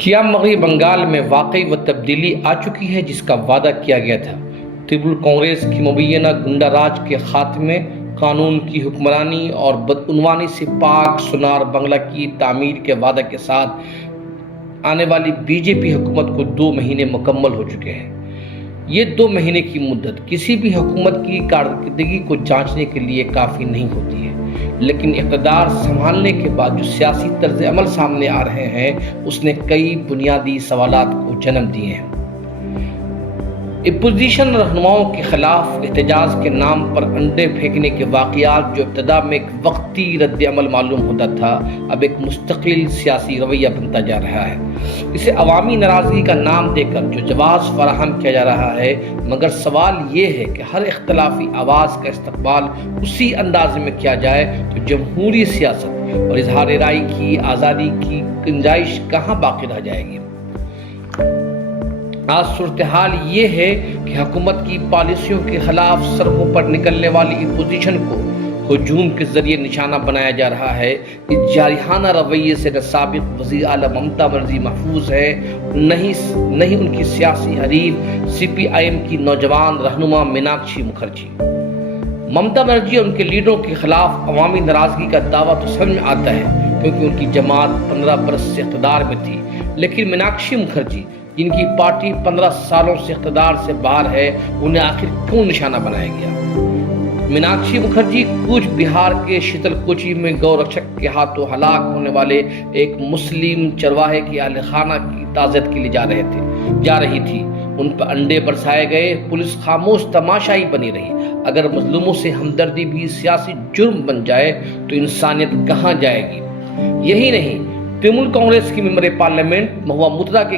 کیا مغربی بنگال میں واقعی وہ تبدیلی آ چکی ہے جس کا وعدہ کیا گیا تھا؟ ترنمول کانگریس کی مبینہ گنڈا راج کے خاتمے، قانون کی حکمرانی اور بدعنوانی سے پاک سونار بنگلہ کی تعمیر کے وعدے کے ساتھ آنے والی بی جے پی حکومت کو 2 مہینے مکمل ہو چکے ہیں۔ یہ 2 مہینے کی مدت کسی بھی حکومت کی کارکردگی کو جانچنے کے لیے کافی نہیں ہوتی ہے، لیکن اقتدار سنبھالنے کے بعد جو سیاسی طرز عمل سامنے آ رہے ہیں اس نے کئی بنیادی سوالات کو جنم دیے ہیں۔ اپوزیشن رہنماؤں کے خلاف احتجاج کے نام پر انڈے پھینکنے کے واقعات، جو ابتدا میں ایک وقتی رد عمل معلوم ہوتا تھا، اب ایک مستقل سیاسی رویہ بنتا جا رہا ہے۔ اسے عوامی ناراضگی کا نام دے کر جو جواز فراہم کیا جا رہا ہے، مگر سوال یہ ہے کہ ہر اختلافی آواز کا استقبال اسی انداز میں کیا جائے تو جمہوری سیاست اور اظہار رائے کی آزادی کی گنجائش کہاں باقی رہ جائے گی؟ آج صورتحال یہ ہے کہ حکومت کی پالیسیوں کے خلاف سڑکوں پر نکلنے والی اپوزیشن کو ہجوم کے ذریعے نشانہ بنایا جا رہا ہے۔ اس جارحانہ رویے سے نہ سابق وزیر اعلیٰ ممتا بنرجی محفوظ ہے، نہیں ان کی سیاسی حریف سی پی آئی ایم کی نوجوان رہنما میناکشی مکھرجی۔ ممتا بنرجی اور ان کے لیڈروں کے خلاف عوامی ناراضگی کا دعویٰ تو سمجھ میں آتا ہے، کیونکہ ان کی جماعت 15 برس سے اقتدار میں تھی، لیکن میناکشی مکھرجی جن کی پارٹی 15 سالوں سے اقتدار سے باہر ہے، انہیں آخر کیوں نشانہ بنایا گیا؟ میناکشی مکھرجی کوچ بہار کے شیتل کوچی میں گو رکشک کے ہاتھوں ہلاک ہونے والے ایک مسلم چرواہے کی اہل خانہ کی تعزیت کے لیے جا رہی تھی۔ ان پر انڈے برسائے گئے، پولیس خاموش تماشائی بنی رہی۔ اگر مظلوموں سے ہمدردی بھی سیاسی جرم بن جائے تو انسانیت کہاں جائے گی؟ یہی نہیں، ترنمول کانگریس کی ممبر پارلیمنٹ مہوا موئترا کے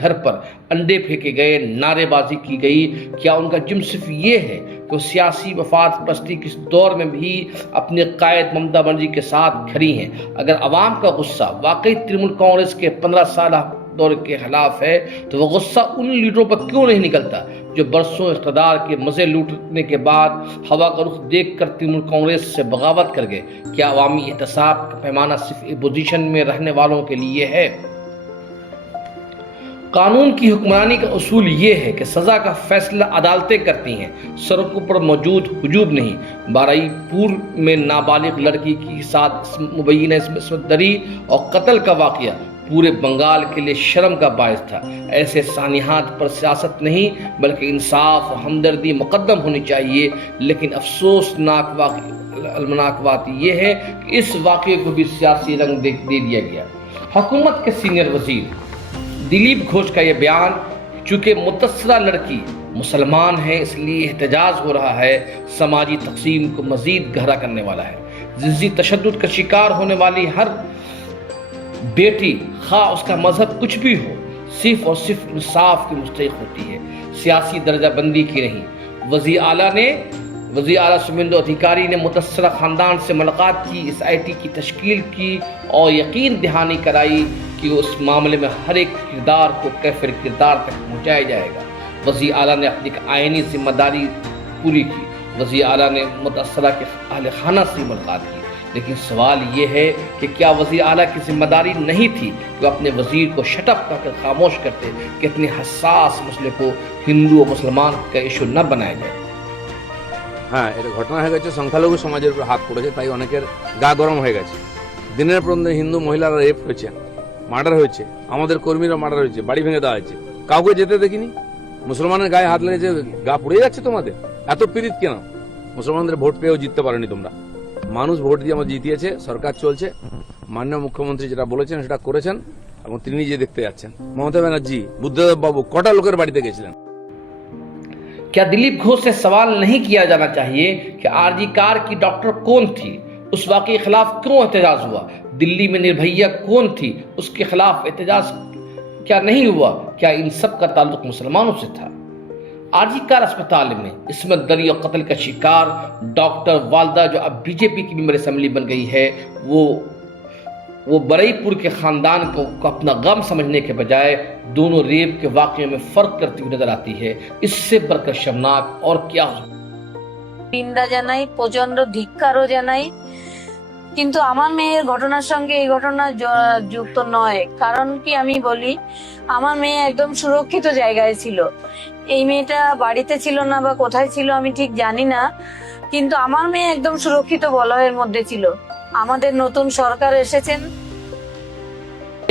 گھر پر انڈے پھینکے گئے، نعرے بازی کی گئی۔ کیا ان کا جرم صرف یہ ہے کہ وہ سیاسی مفاد پرستی کے دور میں بھی اپنے قائد ممتا بنرجی کے ساتھ کھڑی ہیں؟ اگر عوام کا غصہ واقعی ترنمول کانگریس کے 15 سالہ دور کے خلاف ہے تو وہ غصہ ان لیڈروں پر کیوں نہیں نکلتا جو برسوں اقتدار کے مزے لوٹنے کے بعد ہوا کا رخ دیکھ کر ترنمول کانگریس سے بغاوت کر گئے؟ کیا عوامی احتساب کا پیمانہ صرف اپوزیشن میں رہنے والوں کے لیے ہے؟ قانون کی حکمرانی کا اصول یہ ہے کہ سزا کا فیصلہ عدالتیں کرتی ہیں، سڑکوں پر موجود ہجوم نہیں۔ بارائی پور میں نابالغ لڑکی کے ساتھ مبینہ عصمت دری اور قتل کا واقعہ پورے بنگال کے لیے شرم کا باعث تھا۔ ایسے سانحات پر سیاست نہیں بلکہ انصاف اور ہمدردی مقدم ہونی چاہیے، لیکن المناک بات یہ ہے کہ اس واقعے کو بھی سیاسی رنگ دے دیا گیا۔ حکومت کے سینئر وزیر دلیپ گھوش کا یہ بیان، چونکہ متاثرہ لڑکی مسلمان ہے اس لیے احتجاج ہو رہا ہے، سماجی تقسیم کو مزید گہرا کرنے والا ہے۔ جنسی تشدد کا شکار ہونے والی ہر بیٹی، خواہ اس کا مذہب کچھ بھی ہو، صرف اور صرف انصاف کی مستحق ہوتی ہے، سیاسی درجہ بندی کی نہیں۔ وزیر اعلیٰ سویندو ادھیکاری نے متاثرہ خاندان سے ملاقات کی، اس آئی ٹی کی تشکیل کی اور یقین دہانی کرائی کہ اس معاملے میں ہر ایک کردار کو کیفر کردار تک پہنچایا جائے گا۔ وزیر اعلیٰ نے اپنی آئینی ذمہ داری پوری کی، وزیر اعلیٰ نے متاثرہ کے اہل خانہ سے ملاقات کی، لیکن سوال یہ ہے کہ کیا وزیر اعلیٰ کی ذمہ داری نہیں تھی کہ وہ اپنے وزیر کو شٹ اپ کر خاموش کرتے کہ اتنے حساس مسئلے کو ہندو اور مسلمان کا ایشو نہ بنایا جائے؟ হ্যাঁ, এটা ঘটনা হয়ে গেছে, সংখ্যালঘু সমাজের উপর হাত পড়েছে, তাই অনেকের গা গরম হয়ে গেছে। দিনের পর দিন হিন্দু মহিলারা রেপ হয়েছে, মার্ডার হয়েছে, আমাদের কর্মীরা মার্ডার হয়েছে, বাড়ি ভেঙে দেওয়া হয়েছে, কাউকে যেতে দেখিনি। মুসলমানের গায়ে হাত লেগেছে, গা পুড়ে যাচ্ছে তোমাদের? এত পীড়িত কেন? মুসলমানদের ভোট পেয়েও জিততে পারেনি তোমরা। মানুষ ভোট দিয়ে আমাদের জিতিয়েছে, সরকার চলছে, মাননীয় মুখ্যমন্ত্রী যেটা বলেছেন সেটা করেছেন এবং তিনি নিজে দেখতে যাচ্ছেন। মমতা ব্যানার্জি, বুদ্ধদেব বাবু কটা লোকের বাড়িতে গেছিলেন? کیا دلیپ گھوش سے سوال نہیں کیا جانا چاہیے کہ آر جی کار کی ڈاکٹر کون تھی؟ اس واقعے کے خلاف کیوں احتجاج ہوا؟ دلی میں نربھیا کون تھی؟ اس کے خلاف احتجاج کیا نہیں ہوا؟ کیا ان سب کا تعلق مسلمانوں سے تھا؟ آر جی کار اسپتال میں عصمت دری اور قتل کا شکار ڈاکٹر والدہ، جو اب بی جے پی کی ممبر اسمبلی بن گئی ہے، وہ برائی پور کے خاندان کو اپنا غم سمجھنے کے بجائے دونوں ریپ کے واقعے میں فرق کرتی ہوئی نظر آتی ہے۔ اس سے بڑھ کر شرمناک اور کیا ہو؟ নিন্দা জানাই, প্রচন্ড ধিক্কারও জানাই। কিন্তু আমার মেয়ের ঘটনার সঙ্গে এই ঘটনা যুক্ত নয়। কারণ কি আমি বলি, আমার মেয়ে একদম সুরক্ষিত জায়গায় ছিল। এই মেয়েটা বাড়িতে ছিল না বা কোথায় ছিল আমি ঠিক জানি না, কিন্তু আমার মেয়ে একদম সুরক্ষিত বলয়ের মধ্যে ছিল। আমাদের নতুন সরকার এসেছেন।